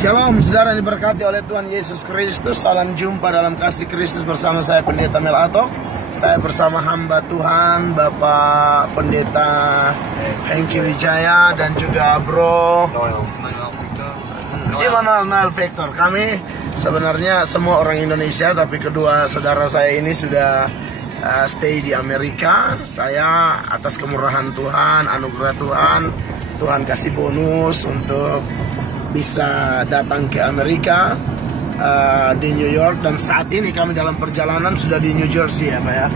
Shalom, saudara yang diberkati oleh Tuhan Yesus Kristus. Salam jumpa dalam kasih Kristus bersama saya Pendeta Mel Atok. Saya bersama hamba Tuhan Bapak Pendeta Hengki Wijaya dan juga Bro Noel Victor. Kami sebenarnya semua orang Indonesia, tapi kedua saudara saya ini sudah stay di Amerika. Saya atas kemurahan Tuhan, anugerah Tuhan, Tuhan kasih bonus untuk bisa datang ke Amerika, di New York, dan saat ini kami dalam perjalanan sudah di New Jersey ya Pak ya.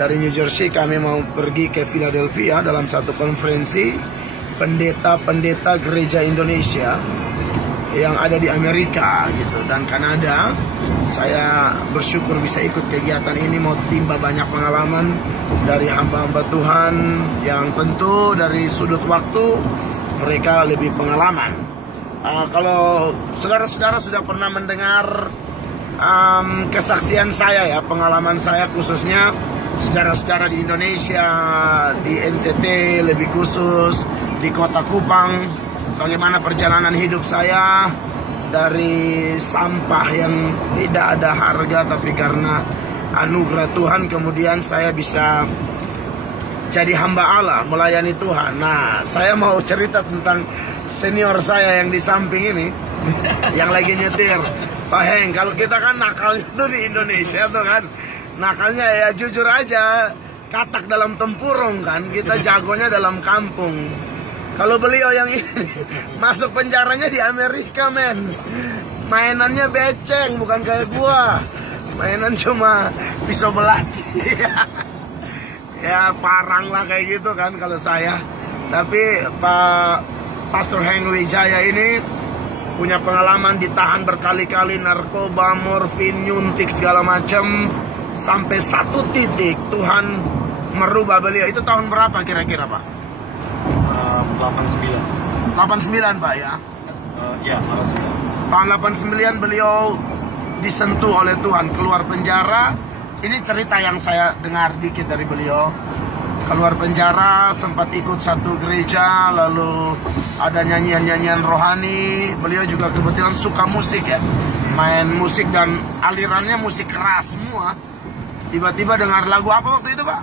Dari New Jersey kami mau pergi ke Philadelphia dalam satu konferensi pendeta-pendeta gereja Indonesia yang ada di Amerika gitu dan Kanada. Saya bersyukur bisa ikut kegiatan ini, mau timba banyak pengalaman dari hamba-hamba Tuhan yang tentu dari sudut waktu mereka lebih pengalaman. Kalau saudara-saudara sudah pernah mendengar kesaksian saya ya, pengalaman saya khususnya saudara-saudara di Indonesia, di NTT lebih khusus, di Kota Kupang, bagaimana perjalanan hidup saya dari sampah yang tidak ada harga, tapi karena anugerah Tuhan kemudian saya bisa jadi hamba Allah, melayani Tuhan. Nah, saya mau cerita tentang senior saya yang di samping ini, yang lagi nyetir. Pak Heng, kalau kita kan nakal itu di Indonesia tuh kan, nakalnya ya jujur aja, katak dalam tempurung kan, kita jagonya dalam kampung. Kalau beliau yang ini, masuk penjaranya di Amerika men, mainannya beceng, bukan kayak gua, mainan cuma pisau belati. Ya parang lah kayak gitu kan kalau saya. Tapi Pak Pastor Heng Wijaya ini punya pengalaman ditahan berkali-kali narkoba, morfin, nyuntik segala macam, sampai satu titik Tuhan merubah beliau. Itu tahun berapa kira-kira Pak? 89. 89 Pak ya? Ya, 89. Tahun 89 beliau disentuh oleh Tuhan, keluar penjara. Ini cerita yang saya dengar dikit dari beliau. Keluar penjara, sempat ikut satu gereja, lalu ada nyanyian-nyanyian rohani. Beliau juga kebetulan suka musik ya, main musik dan alirannya musik keras semua. Tiba-tiba dengar lagu apa waktu itu Pak?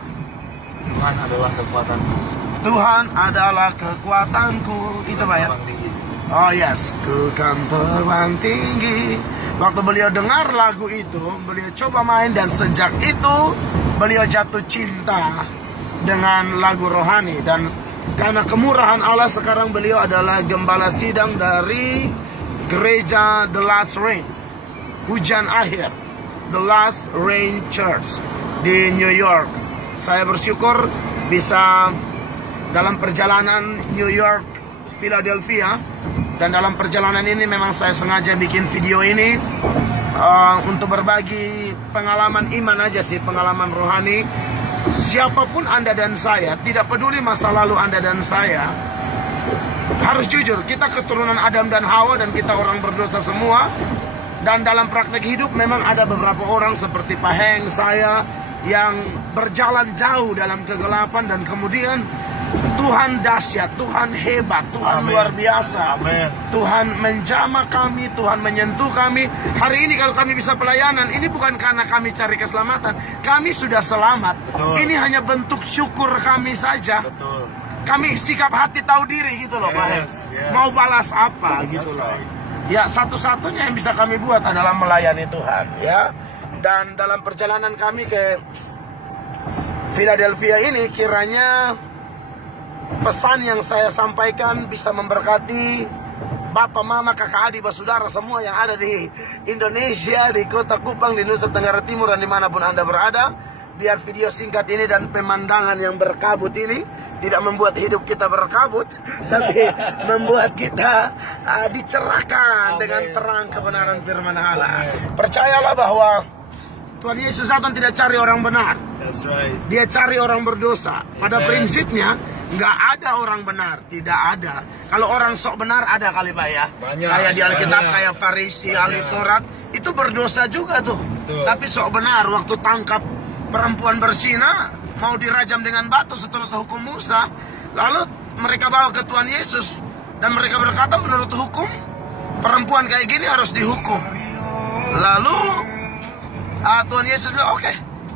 Tuhan adalah kekuatanku. Tuhan adalah kekuatanku. Itu Pak ya? Oh yes, ku kan terbang tinggi. Waktu beliau dengar lagu itu, beliau coba main, dan sejak itu beliau jatuh cinta dengan lagu rohani. Dan karena kemurahan Allah sekarang beliau adalah gembala sidang dari gereja The Last Rain, Hujan Akhir, The Last Rain Church di New York. Saya bersyukur bisa dalam perjalanan New York, Philadelphia. Dan dalam perjalanan ini memang saya sengaja bikin video ini untuk berbagi pengalaman iman aja sih, pengalaman rohani. Siapapun Anda dan saya, tidak peduli masa lalu Anda dan saya, harus jujur, kita keturunan Adam dan Hawa dan kita orang berdosa semua. Dan dalam praktek hidup memang ada beberapa orang seperti Pak Heng, saya, yang berjalan jauh dalam kegelapan, dan kemudian Tuhan dahsyat, Tuhan hebat, Tuhan Amen. luar biasa. Amen. Tuhan menjamah kami, Tuhan menyentuh kami. Hari ini kalau kami bisa pelayanan, ini bukan karena kami cari keselamatan. Kami sudah selamat. Betul. Ini hanya bentuk syukur kami saja. Betul. Kami sikap hati tahu diri gitu loh Pak. Yes. Mau balas apa gitu That's loh. right. Ya, satu-satunya yang bisa kami buat adalah melayani Tuhan ya. Dan dalam perjalanan kami ke Philadelphia ini, kiranya pesan yang saya sampaikan bisa memberkati Bapak, Mama, Kakak, adik, saudara semua yang ada di Indonesia, di Kota Kupang, di Nusa Tenggara Timur, dan dimanapun Anda berada. Biar video singkat ini dan pemandangan yang berkabut ini tidak membuat hidup kita berkabut, tapi membuat kita dicerahkan dengan terang kebenaran firman Allah. Percayalah bahwa Tuhan Yesus datang tidak cari orang benar. That's right. Dia cari orang berdosa. Pada prinsipnya nggak ada orang benar, tidak ada. Kalau orang sok benar ada kali Pak ya. Banyak, kayak di Alkitab, banyak. kayak Farisi, ahli Taurat, itu berdosa juga tuh. Betul. Tapi sok benar, waktu tangkap perempuan berzina, mau dirajam dengan batu seturut hukum Musa, lalu mereka bawa ke Tuhan Yesus, dan mereka berkata menurut hukum perempuan kayak gini harus dihukum. Lalu Tuhan Yesus bilang, oke,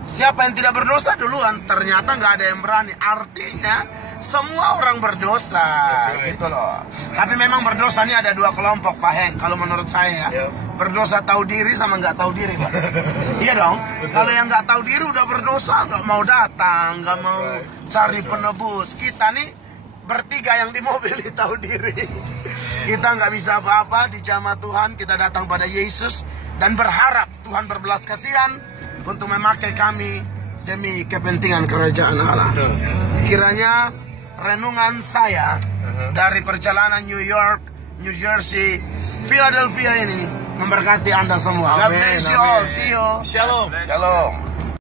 siapa yang tidak berdosa duluan. Ternyata nggak ada yang berani. Artinya semua orang berdosa, gitu loh. Tapi memang berdosa ini ada dua kelompok, Pak Heng. Kalau menurut saya, berdosa tahu diri sama nggak tahu diri, Pak. Iya dong. Kalau yang nggak tahu diri udah berdosa, nggak mau datang, nggak mau cari penebus. Kita nih bertiga yang di mobil tahu diri. Kita nggak bisa apa-apa di jamaah Tuhan. Kita datang pada Yesus dan berharap Tuhan berbelas kasihan untuk memakai kami demi kepentingan kerajaan Allah. Kiranya renungan saya dari perjalanan New York, New Jersey, Philadelphia ini memberkati Anda semua. God bless you all. See you. Shalom. Shalom.